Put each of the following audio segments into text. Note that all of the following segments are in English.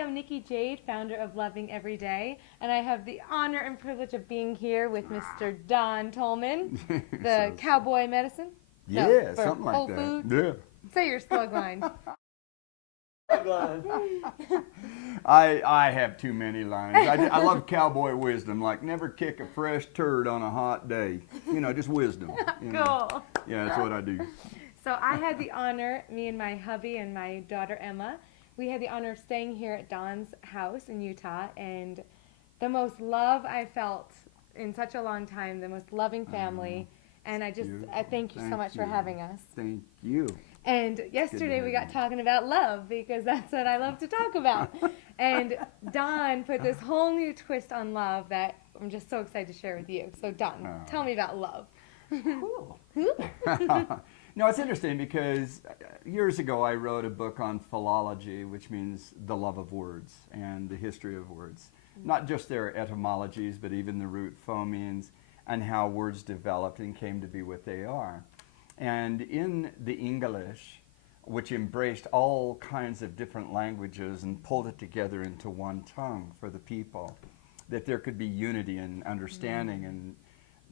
I'm Nikki Jade, founder of Loving Every Day, and I have the honor and privilege of being here with Mr. Don Tolman, the cowboy medicine. Yeah, for something like Whole that. Foods. Yeah. Say your slug line. I have too many lines. I love cowboy wisdom, like never kick a fresh turd on a hot day. You know, just wisdom. Cool. Yeah, that's what I do. So I had the honor, me and my hubby and my daughter Emma, we had the honor of staying here at Don's house in Utah, and the most love I felt in such a long time, the most loving family, and I thank you so much for having us. Thank you. And yesterday we got talking about love, because that's what I love to talk about. And Don put this whole new twist on love that I'm just so excited to share with you. So Don, tell me about love. Cool. No, it's interesting because years ago I wrote a book on philology, which means the love of words and the history of words. Not just their etymologies, but even the root phonemes and how words developed and came to be what they are. And in the English, which embraced all kinds of different languages and pulled it together into one tongue for the people, that there could be unity and understanding and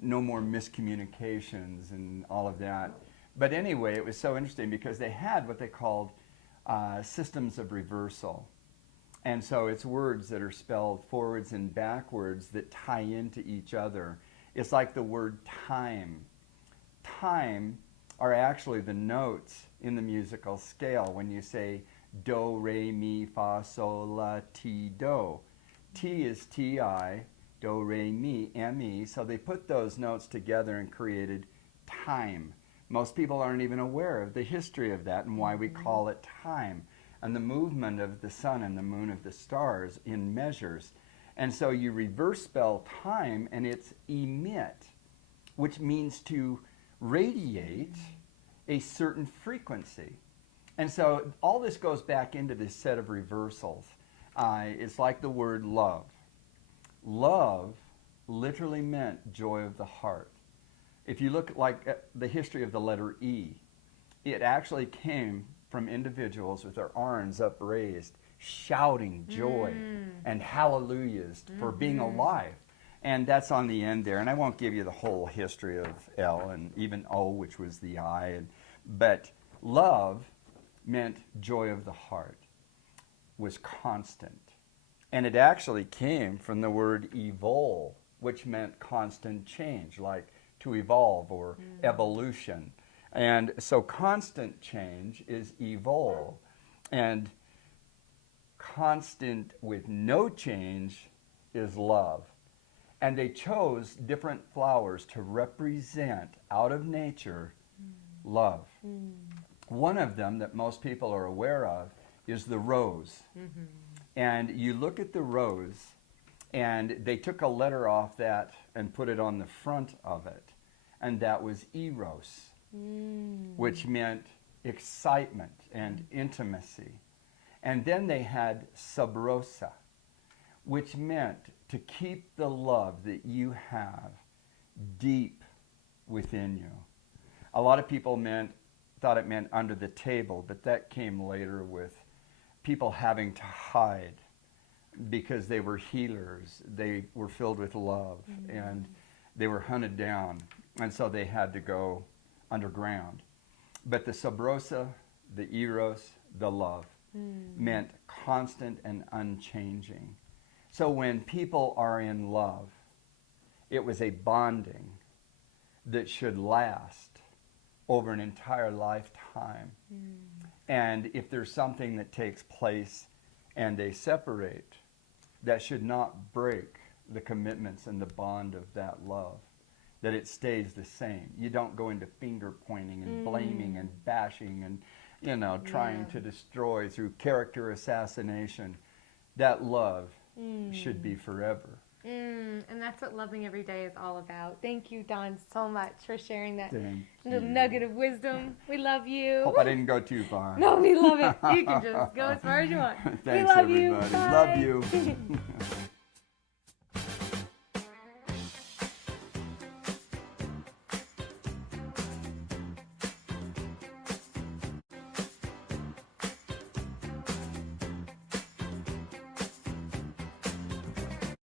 no more miscommunications and all of that. But anyway, it was so interesting because they had what they called systems of reversal. And so it's words that are spelled forwards and backwards that tie into each other. It's like the word time. Time are actually the notes in the musical scale when you say do, re, mi, fa, sol, la, ti, do. T is T-I, do, re, mi, M-E. So they put those notes together and created time. Most people aren't even aware of the history of that and why we call it time, and the movement of the sun and the moon of the stars in measures. And so you reverse spell time and it's emit, which means to radiate a certain frequency. And so all this goes back into this set of reversals. It's like the word love. Love literally meant joy of the heart. If you look at the history of the letter E, it actually came from individuals with their arms upraised, shouting joy and hallelujahs for being alive. And that's on the end there. And I won't give you the whole history of L and even O, which was the I. But love meant joy of the heart, was constant. And it actually came from the word evol, which meant constant change, like to evolve or evolution. And so constant change is evol. And constant with no change is love. And they chose different flowers to represent out of nature love. One of them that most people are aware of is the rose. And you look at the rose, and they took a letter off that and put it on the front of it. And that was eros, which meant excitement and intimacy. And then they had sub rosa, which meant to keep the love that you have deep within you. A lot of people thought it meant under the table, but that came later with people having to hide because they were healers. They were filled with love and they were hunted down, and so they had to go underground. But the sub rosa, the eros, the love meant constant and unchanging. So when people are in love, it was a bonding that should last over an entire lifetime. And if there's something that takes place and they separate, that should not break the commitments and the bond of that love, that it stays the same. You don't go into finger pointing and blaming and bashing and, trying to destroy through character assassination. That love should be forever. And that's what Loving Every Day is all about. Thank you, Don, so much for sharing that Thank little you. nugget of wisdom. We love you. Hope I didn't go too far. No, we love it. You can just go as far as you want. Thanks, we love everybody. you. Love Bye. you.